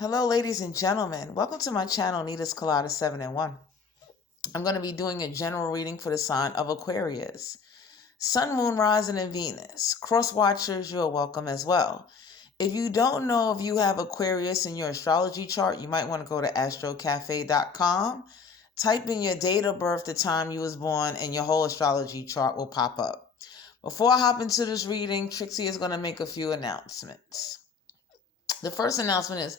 Hello, ladies and gentlemen. Welcome to my channel, Nita's Colada 7 and 1. I'm going to be doing a general reading for the sign of Aquarius. Sun, Moon, Rising, and Venus. Cross watchers, you're welcome as well. If you don't know if you have Aquarius in your astrology chart, you might want to go to astrocafe.com. Type in your date of birth, the time you was born, and your whole astrology chart will pop up. Before I hop into this reading, Trixie is going to make a few announcements. The first announcement is,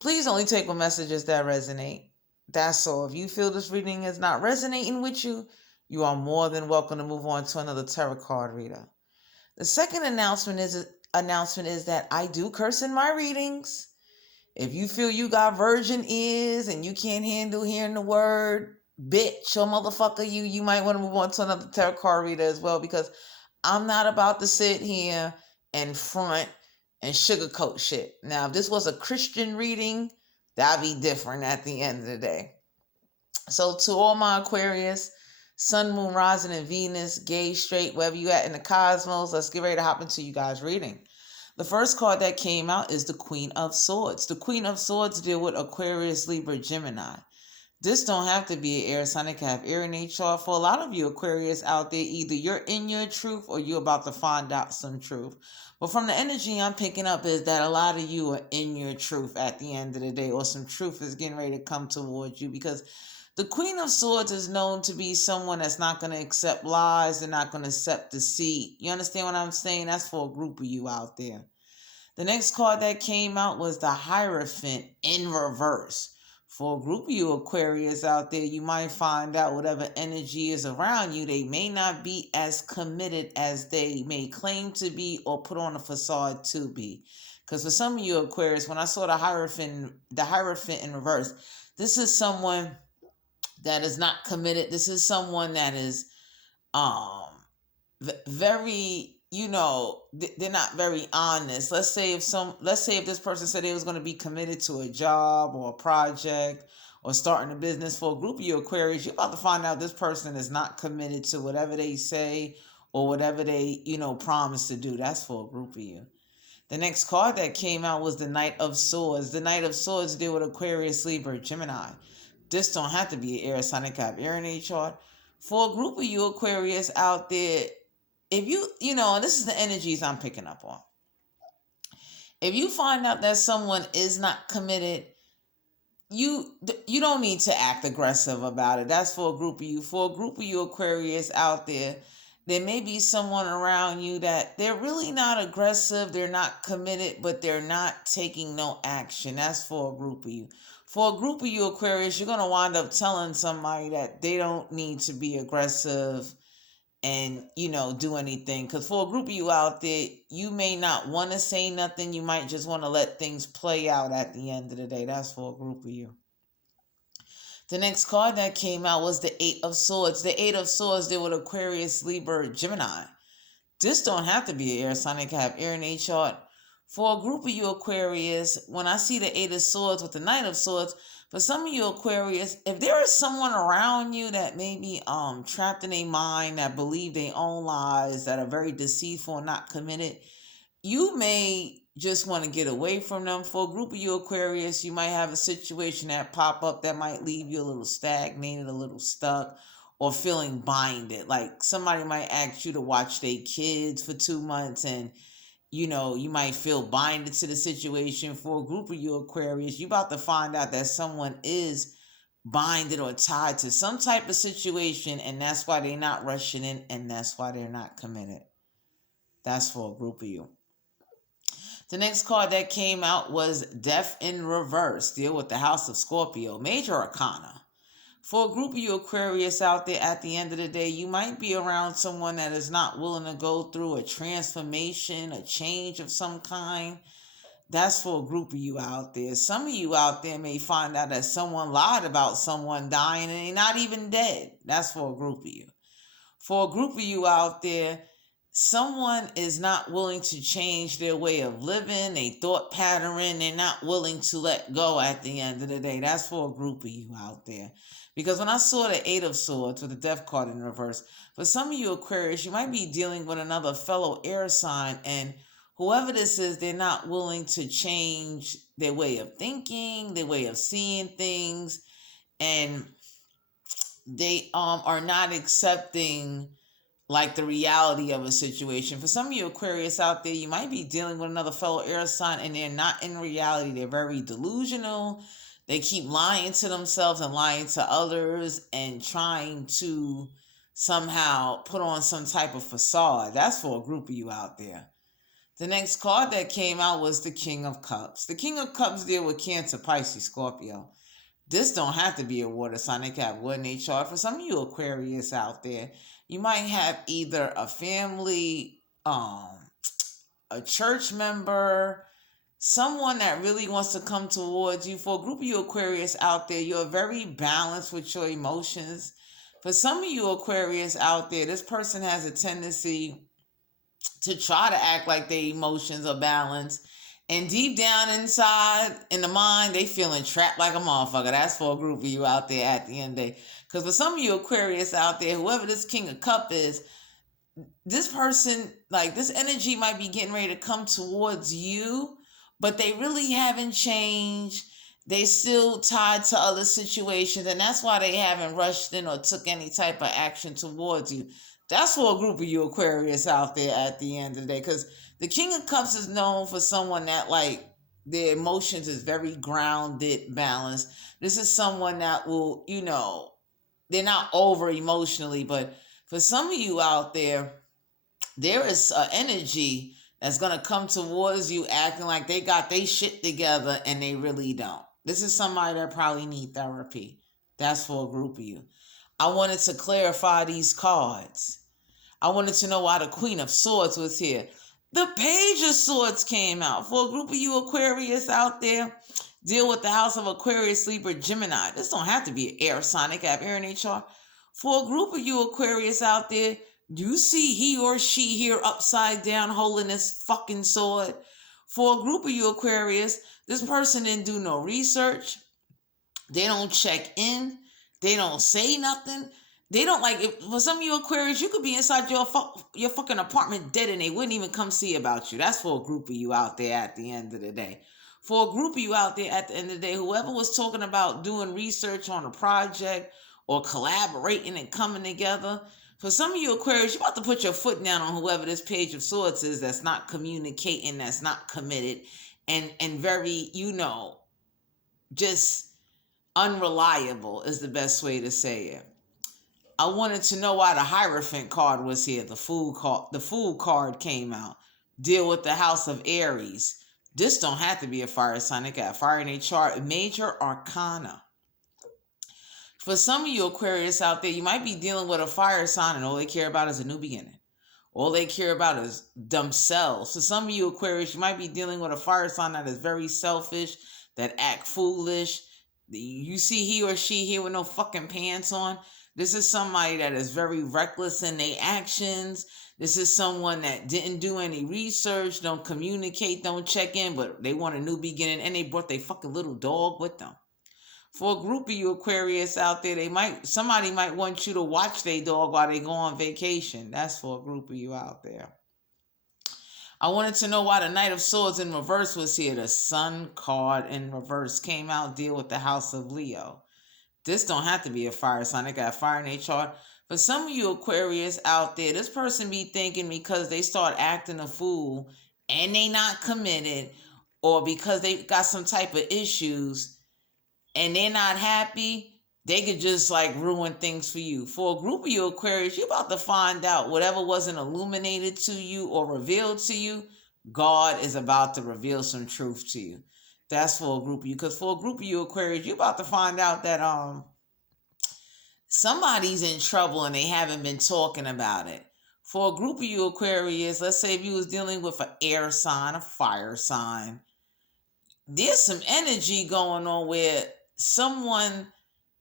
please only take with messages that resonate. That's all. If you feel this reading is not resonating with you, you are more than welcome to move on to another tarot card reader. The second announcement is that I do curse in my readings. If you feel you got virgin ears and you can't handle hearing the word bitch or motherfucker, you might want to move on to another tarot card reader as well, because I'm not about to sit here and front and sugarcoat shit. Now, if this was a Christian reading, that'd be different at the end of the day. So to all my Aquarius, Sun, Moon, Rising, and Venus, gay, straight, wherever you at in the cosmos, let's get ready to hop into you guys' reading. The first card that came out is the Queen of Swords. The Queen of Swords deal with Aquarius, Libra, Gemini. This don't have to be an air sign. It can have air in their chart. For a lot of you Aquarius out there, either you're in your truth or you're about to find out some truth. But from the energy I'm picking up is that a lot of you are in your truth at the end of the day, or some truth is getting ready to come towards you, because the Queen of Swords is known to be someone that's not going to accept lies. They're not going to accept deceit. You understand what I'm saying? That's for a group of you out there. The next card that came out was the Hierophant in reverse. For a group of you Aquarius out there, you might find out whatever energy is around you, they may not be as committed as they may claim to be or put on a facade to be. Because for some of you Aquarius, when I saw the Hierophant in reverse, this is someone that is not committed. This is someone that is very, they're not very honest. Let's say if this person said they was going to be committed to a job or a project or starting a business, for a group of you Aquarius, you're about to find out this person is not committed to whatever they say or whatever they, promise to do. That's for a group of you. The next card that came out was the Knight of Swords. The Knight of Swords deal with Aquarius, Libra, Gemini. This don't have to be an air sign. It can have air in a chart. For a group of you Aquarius out there, if you, and this is the energies I'm picking up on. If you find out that someone is not committed, you don't need to act aggressive about it. That's for a group of you. For a group of you Aquarius out there, there may be someone around you that they're really not aggressive, they're not committed, but they're not taking no action. That's for a group of you. For a group of you Aquarius, you're going to wind up telling somebody that they don't need to be aggressive and, do anything. Because for a group of you out there, you may not want to say nothing. You might just want to let things play out at the end of the day. That's for a group of you. The next card that came out was the Eight of Swords. The Eight of Swords deal with Aquarius, Libra, Gemini. This don't have to be an air sign. It can have air in a chart. For a group of you Aquarius, when I see the Eight of Swords with the Knight of Swords, for some of you Aquarius, if there is someone around you that may be trapped in a mind, that believe their own lies, that are very deceitful and not committed, you may just want to get away from them. For a group of you Aquarius, you might have a situation that pop up that might leave you a little stagnated, a little stuck, or feeling binded. Like somebody might ask you to watch their kids for 2 months, and you might feel binded to the situation. For a group of you Aquarius, you're about to find out that someone is binded or tied to some type of situation, and that's why they're not rushing in, and that's why they're not committed. That's for a group of you. The next card that came out was Death in Reverse. Deal with the House of Scorpio. Major Arcana. For a group of you Aquarius out there, at the end of the day, you might be around someone that is not willing to go through a transformation, a change of some kind. That's for a group of you out there. Some of you out there may find out that someone lied about someone dying and they're not even dead. That's for a group of you. For a group of you out there, someone is not willing to change their way of living, their thought pattern. They're not willing to let go at the end of the day. That's for a group of you out there. Because when I saw the Eight of Swords with the Death card in reverse, for some of you Aquarius, you might be dealing with another fellow air sign, and whoever this is, they're not willing to change their way of thinking, their way of seeing things, and they are not accepting like the reality of a situation. For some of you Aquarius out there, you might be dealing with another fellow air sign and they're not in reality. They're very delusional. They keep lying to themselves and lying to others and trying to somehow put on some type of facade. That's for a group of you out there. The next card that came out was the King of Cups. The King of Cups deal with Cancer, Pisces, Scorpio. This don't have to be a water sign. They can have wood in their chart. For some of you Aquarius out there, you might have either a family, a church member, someone that really wants to come towards you. For a group of you Aquarius out there, you're very balanced with your emotions. For some of you Aquarius out there, this person has a tendency to try to act like their emotions are balanced. And deep down inside, in the mind, they feeling trapped like a motherfucker. That's for a group of you out there at the end of the day. Because for some of you Aquarius out there, whoever this King of Cup is, this person, like this energy might be getting ready to come towards you, but they really haven't changed. They still tied to other situations, and that's why they haven't rushed in or took any type of action towards you. That's for a group of you Aquarius out there at the end of the day, because the King of Cups is known for someone that, like, their emotions is very grounded, balanced. This is someone that will, they're not over emotionally, but for some of you out there, there is an energy that's going to come towards you acting like they got their shit together and they really don't. This is somebody that probably need therapy. That's for a group of you. I wanted to clarify these cards. I wanted to know why the Queen of Swords was here. The Page of Swords came out. For a group of you Aquarius out there, deal with the House of Aquarius, Libra, Gemini. This don't have to be an air sign. They can have air in their chart. For a group of you Aquarius out there, do you see he or she here upside down holding this fucking sword? For a group of you Aquarius, this person didn't do no research. They don't check in. They don't say nothing. They don't for some of you Aquarius, you could be inside your fucking apartment dead and they wouldn't even come see about you. That's for a group of you out there at the end of the day. For a group of you out there at the end of the day, whoever was talking about doing research on a project or collaborating and coming together, for some of you Aquarius, you're about to put your foot down on whoever this Page of Swords is that's not communicating, that's not committed, and very, just unreliable is the best way to say it. I wanted to know why the Hierophant card was here. The Fool card came out. Deal with the House of Aries. This don't have to be a fire sign. They got fire in their chart. Major Arcana. For some of you Aquarius out there, you might be dealing with a fire sign and all they care about is a new beginning. All they care about is themselves. For some of you Aquarius, you might be dealing with a fire sign that is very selfish, that act foolish. You see he or she here with no fucking pants on. This is somebody that is very reckless in their actions. This is someone that didn't do any research, don't communicate, don't check in, but they want a new beginning and they brought their fucking little dog with them. For a group of you Aquarius out there, somebody might want you to watch their dog while they go on vacation. That's for a group of you out there. I wanted to know why the Knight of Swords in reverse was here. The Sun card in reverse came out, deal with the House of Leo. This don't have to be a fire sign. They got fire in their chart. For some of you Aquarius out there, this person be thinking because they start acting a fool and they not committed, or because they got some type of issues and they're not happy, they could just ruin things for you. For a group of you Aquarius, you're about to find out whatever wasn't illuminated to you or revealed to you, God is about to reveal some truth to you. That's for a group of you. Because for a group of you Aquarius, you're about to find out that somebody's in trouble and they haven't been talking about it. For a group of you Aquarius, let's say if you was dealing with an air sign, a fire sign, there's some energy going on where someone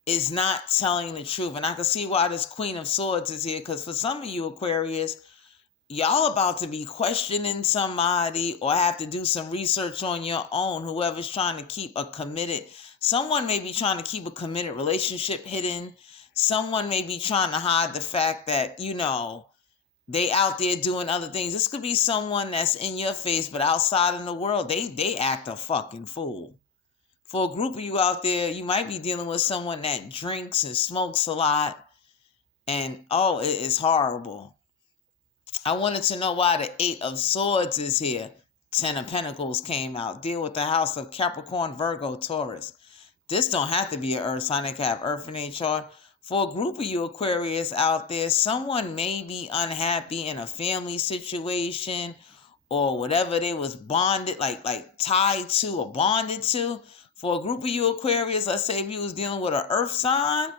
is not telling the truth. And I can see why this Queen of Swords is here, because for some of you Aquarius, y'all about to be questioning somebody or have to do some research on your own. Whoever's trying to keep someone may be trying to keep a committed relationship hidden. Someone may be trying to hide the fact that, They out there doing other things. This could be someone that's in your face, but outside in the world, they act a fucking fool. For a group of you out there, you might be dealing with someone that drinks and smokes a lot, and it's horrible. I wanted to know why the Eight of Swords is here. Ten of Pentacles came out. Deal with the house of Capricorn, Virgo, Taurus. This don't have to be an earth sign. It can have earth in their chart. For a group of you Aquarius out there, someone may be unhappy in a family situation or whatever they was bonded, like tied to or bonded to. For a group of you Aquarius, let's say if you was dealing with an earth sign,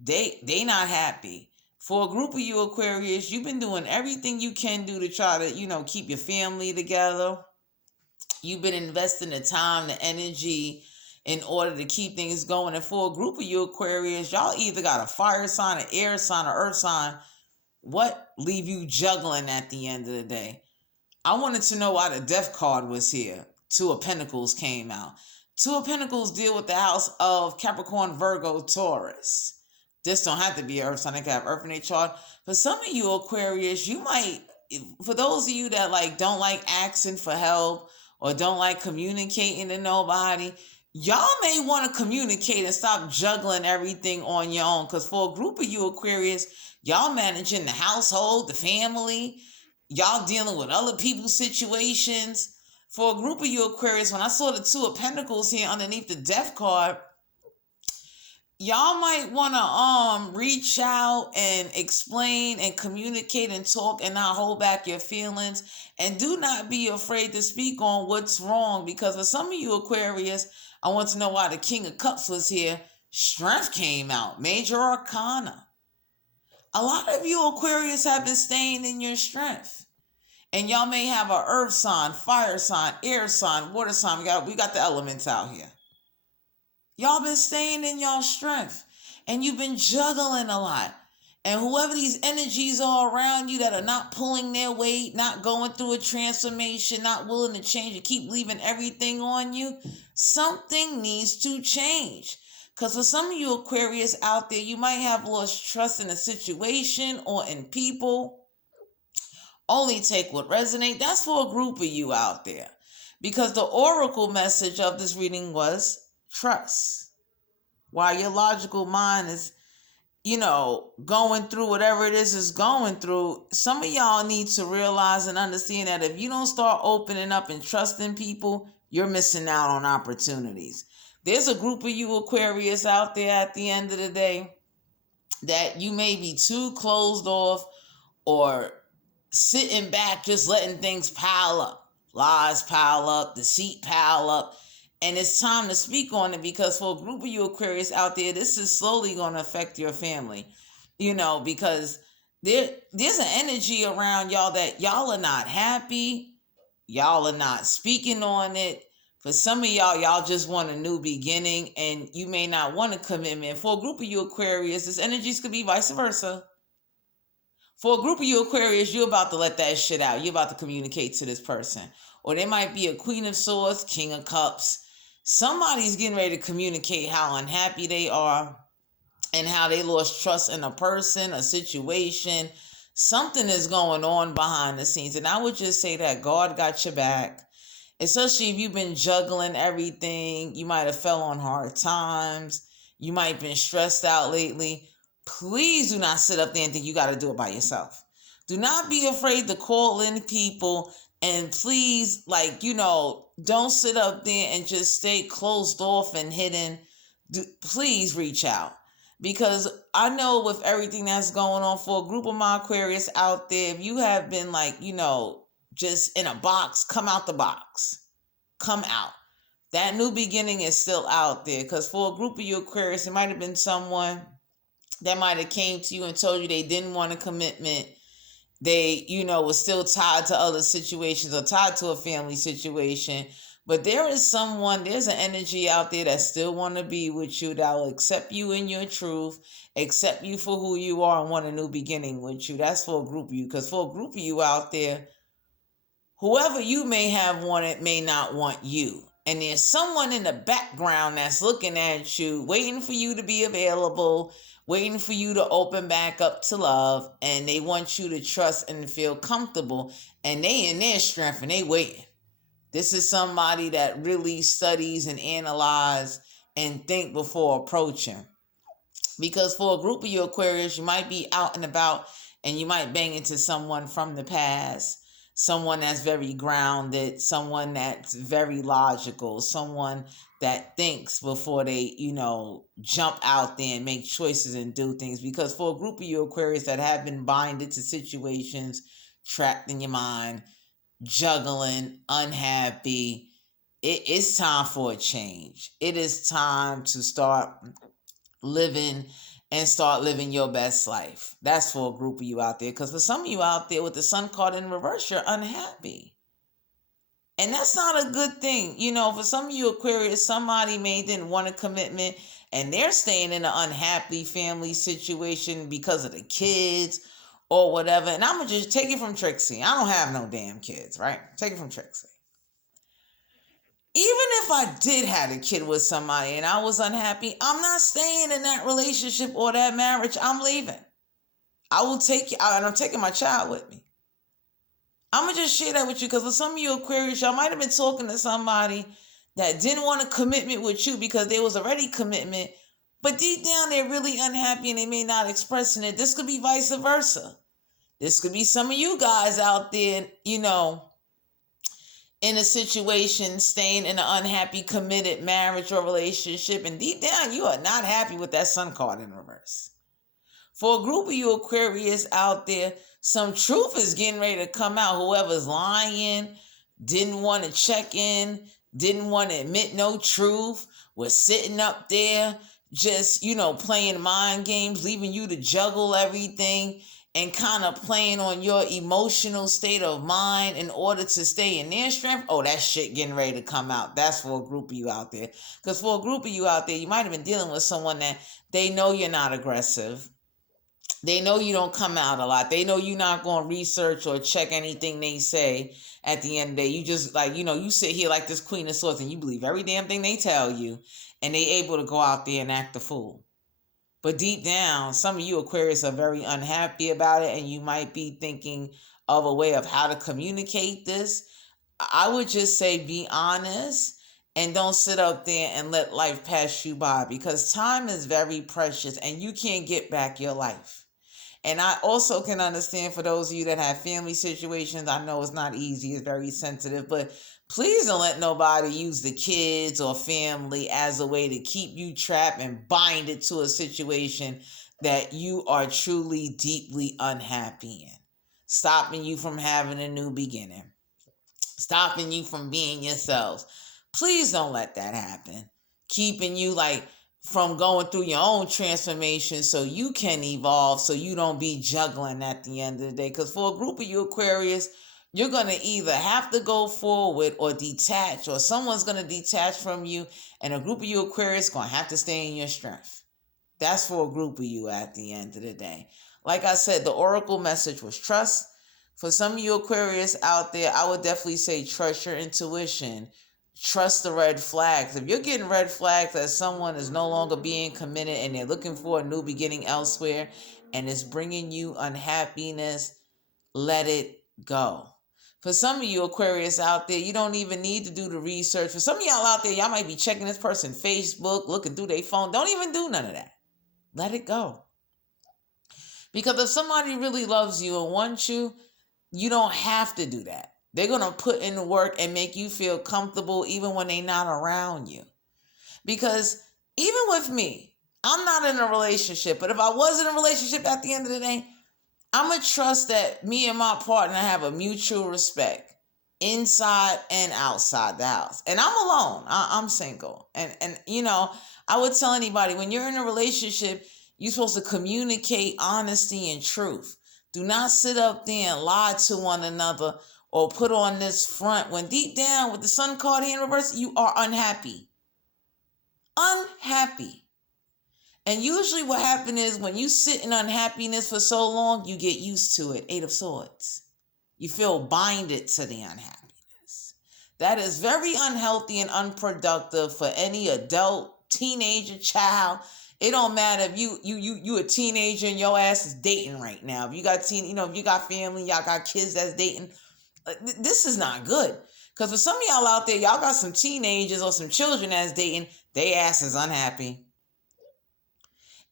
they not happy. For a group of you Aquarius, you've been doing everything you can do to try to, keep your family together. You've been investing the time, the energy in order to keep things going. And for a group of you Aquarius, y'all either got a fire sign, an air sign, or earth sign. What leave you juggling at the end of the day? I wanted to know why the Death card was here. Two of Pentacles came out. Two of Pentacles deal with the house of Capricorn, Virgo, Taurus. This don't have to be earth sign. It can have earth in their chart. For some of you Aquarius, you might, for those of you that don't like asking for help or don't like communicating to nobody, y'all may want to communicate and stop juggling everything on your own. Because for a group of you Aquarius, y'all managing the household, the family, y'all dealing with other people's situations. For a group of you Aquarius, when I saw the Two of Pentacles here underneath the Death card, y'all might want to reach out and explain and communicate and talk and not hold back your feelings. And do not be afraid to speak on what's wrong, because for some of you Aquarius, I want to know why the King of Cups was here. Strength came out. Major Arcana. A lot of you Aquarius have been staying in your strength. And y'all may have an earth sign, fire sign, air sign, water sign. We got the elements out here. Y'all been staying in y'all strength. And you've been juggling a lot. And whoever these energies are around you that are not pulling their weight, not going through a transformation, not willing to change, and keep leaving everything on you, something needs to change. Because for some of you Aquarius out there, you might have lost trust in a situation or in people. Only take what resonates. That's for a group of you out there. Because the oracle message of this reading was trust. While your logical mind is, going through whatever it is going through, some of y'all need to realize and understand that if you don't start opening up and trusting people, you're missing out on opportunities. There's a group of you Aquarius out there at the end of the day that you may be too closed off or sitting back, just letting things pile up. Lies pile up, deceit pile up. And it's time to speak on it, because for a group of you Aquarius out there, this is slowly going to affect your family. Because there's an energy around y'all that y'all are not happy. Y'all are not speaking on it. For some of y'all just want a new beginning, and you may not want a commitment. For a group of you Aquarius, this energies could be vice versa. For a group of you Aquarius, you're about to let that shit out. You're about to communicate to this person. Or there might be a Queen of Swords, King of Cups. Somebody's getting ready to communicate how unhappy they are and how they lost trust in a person, a situation. Something is going on behind the scenes. And I would just say that God got your back. Especially if you've been juggling everything. You might have fell on hard times. You might have been stressed out lately. Please do not sit up there and think you got to do it by yourself. Do not be afraid to call in people, and please, don't sit up there and just stay closed off and hidden. Please reach out, because I know with everything that's going on, for a group of my Aquarius out there, if you have been just in a box, come out the box. Come out. That new beginning is still out there, because for a group of you Aquarius, it might have been someone that might have came to you and told you they didn't want a commitment. They, was still tied to other situations or tied to a family situation. But there's an energy out there that still want to be with you, that will accept you in your truth, accept you for who you are, and want a new beginning with you. That's for a group of you. Because for a group of you out there, whoever you may have wanted may not want you. And there's someone in the background that's looking at you, waiting for you to be available, waiting for you to open back up to love, and they want you to trust and feel comfortable, and they in their strength and they waiting. This is somebody that really studies and analyzes and think before approaching. Because for a group of you Aquarius, you might be out and about and you might bang into someone from the past, someone that's very grounded, someone that's very logical, someone that thinks before they, jump out there and make choices and do things. Because for a group of you Aquarius that have been binded to situations, trapped in your mind, juggling, unhappy, it's time for a change. It is time to start living your best life. That's for a group of you out there. Because for some of you out there with the sun card in reverse, you're unhappy. And that's not a good thing. For some of you Aquarius, somebody didn't want a commitment and they're staying in an unhappy family situation because of the kids or whatever. And I'm going to just take it from Trixie. I don't have no damn kids, right? Take it from Trixie. Even if I did have a kid with somebody and I was unhappy, I'm not staying in that relationship or that marriage. I'm leaving. I will take you out, and I'm taking my child with me. I'm going to just share that with you because for some of you Aquarius, y'all might have been talking to somebody that didn't want a commitment with you because there was already commitment, but deep down they're really unhappy and they may not expressing it. This could be vice versa. This could be some of you guys out there, in a situation, staying in an unhappy, committed marriage or relationship, and deep down, you are not happy with that sun card in reverse. For a group of you Aquarius out there, some truth is getting ready to come out. Whoever's lying, didn't want to check in, didn't want to admit no truth, was sitting up there, just, playing mind games, leaving you to juggle everything, and kind of playing on your emotional state of mind in order to stay in their strength. Oh, that shit getting ready to come out. That's for a group of you out there. Because for a group of you out there, you might have been dealing with someone that they know you're not aggressive. They know you don't come out a lot. They know you're not going to research or check anything they say at the end of the day. You just you sit here like this Queen of Swords and you believe every damn thing they tell you, and they able to go out there and act the fool. But deep down, some of you Aquarius are very unhappy about it, and you might be thinking of a way of how to communicate this. I would just say be honest and don't sit up there and let life pass you by, because time is very precious and you can't get back your life. And I also can understand for those of you that have family situations, I know it's not easy, it's very sensitive, but please don't let nobody use the kids or family as a way to keep you trapped and bind it to a situation that you are truly, deeply unhappy in. Stopping you from having a new beginning. Stopping you from being yourselves. Please don't let that happen. Keeping you from going through your own transformation so you can evolve, so you don't be juggling at the end of the day. Because for a group of you Aquarius, you're going to either have to go forward or detach, or someone's going to detach from you, and a group of you Aquarius is going to have to stay in your strength. That's for a group of you at the end of the day. Like I said, the oracle message was trust. For some of you Aquarius out there, I would definitely say trust your intuition. Trust the red flags. If you're getting red flags that someone is no longer being committed and they're looking for a new beginning elsewhere and it's bringing you unhappiness, let it go. For some of you Aquarius out there, you don't even need to do the research. For some of y'all out there, y'all might be checking this person Facebook, looking through their phone. Don't even do none of that. Let it go. Because if somebody really loves you and wants you, you don't have to do that. They're going to put in the work and make you feel comfortable even when they're not around you. Because even with me, I'm not in a relationship. But if I was in a relationship at the end of the day, I'm going to trust that me and my partner have a mutual respect inside and outside the house. And I'm alone. I'm single. And I would tell anybody, when you're in a relationship, you're supposed to communicate honesty and truth. Do not sit up there and lie to one another or put on this front when deep down with the sun card here in reverse, you are unhappy. Unhappy. And usually what happens is when you sit in unhappiness for so long, you get used to it. 8 of Swords. You feel binded to the unhappiness. That is very unhealthy and unproductive for any adult, teenager, child. It don't matter if you a teenager and your ass is dating right now. If you got if you got family, y'all got kids that's dating. This is not good. Because for some of y'all out there, y'all got some teenagers or some children that's dating, they ass is unhappy.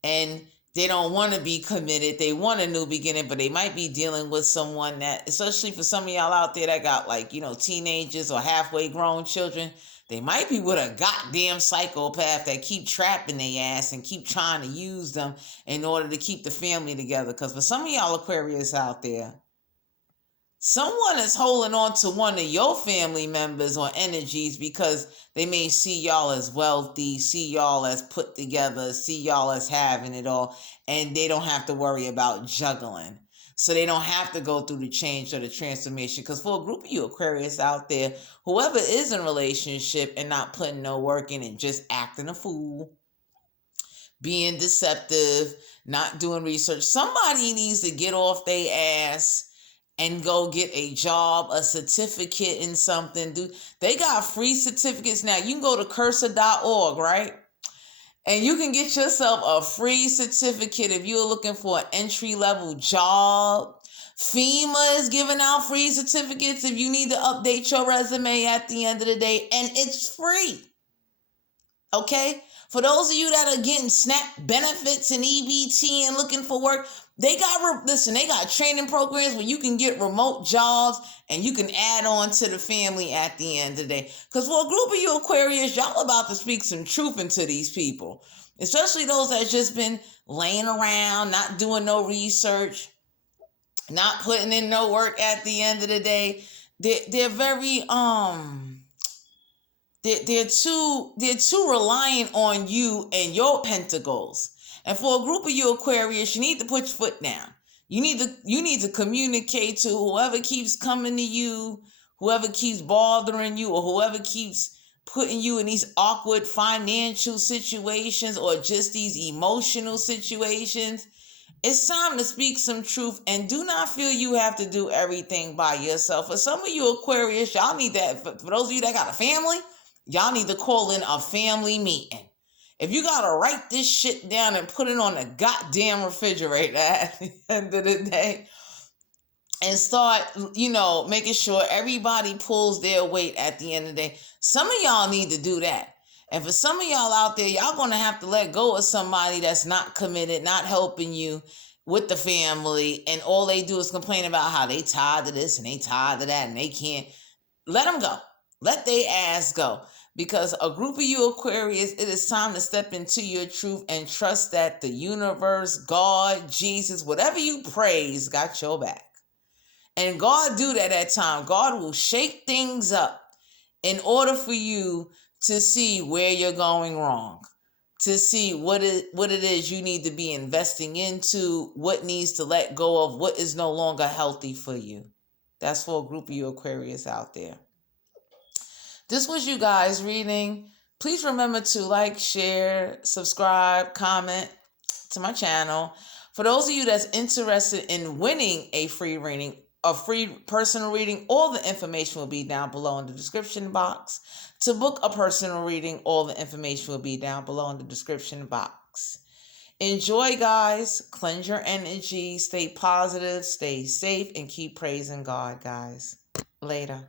And they don't want to be committed. They want a new beginning, but they might be dealing with someone that, especially for some of y'all out there that got teenagers or halfway grown children, they might be with a goddamn psychopath that keep trapping their ass and keep trying to use them in order to keep the family together. Because for some of y'all Aquarius out there, someone is holding on to one of your family members or energies because they may see y'all as wealthy, see y'all as put together, see y'all as having it all, and they don't have to worry about juggling. So they don't have to go through the change or the transformation. Because for a group of you Aquarius out there, whoever is in a relationship and not putting no work in and just acting a fool, being deceptive, not doing research, somebody needs to get off their ass and go get a job, a certificate in something. They got free certificates now. You can go to cursor.org, right? And you can get yourself a free certificate if you're looking for an entry-level job. FEMA is giving out free certificates if you need to update your resume at the end of the day, and it's free. Okay? For those of you that are getting SNAP benefits and EBT and looking for work, they got training programs where you can get remote jobs and you can add on to the family at the end of the day. Because for a group of you Aquarius, y'all about to speak some truth into these people, especially those that just been laying around, not doing no research, not putting in no work at the end of the day. They're very they're too reliant on you and your pentacles. And for a group of you Aquarius, you need to put your foot down. You need to communicate to whoever keeps coming to you, whoever keeps bothering you, or whoever keeps putting you in these awkward financial situations or just these emotional situations. It's time to speak some truth and do not feel you have to do everything by yourself. For some of you Aquarius, y'all need that. For those of you that got a family, y'all need to call in a family meeting. If you got to write this shit down and put it on a goddamn refrigerator at the end of the day and start, making sure everybody pulls their weight at the end of the day. Some of y'all need to do that. And for some of y'all out there, y'all going to have to let go of somebody that's not committed, not helping you with the family. And all they do is complain about how they tired of this and they tired of that and they can't. Let them go. Let their ass go. Because a group of you Aquarius, it is time to step into your truth and trust that the universe, God, Jesus, whatever you praise, got your back. And God do that at time. God will shake things up in order for you to see where you're going wrong, to see what it is you need to be investing into, what needs to let go of, what is no longer healthy for you. That's for a group of you Aquarius out there. This was you guys reading. Please remember to like, share, subscribe, comment to my channel. For those of you that's interested in winning a free reading, a free personal reading, all the information will be down below in the description box. To book a personal reading, all the information will be down below in the description box. Enjoy, guys. Cleanse your energy. Stay positive, stay safe, and keep praising God, guys. Later.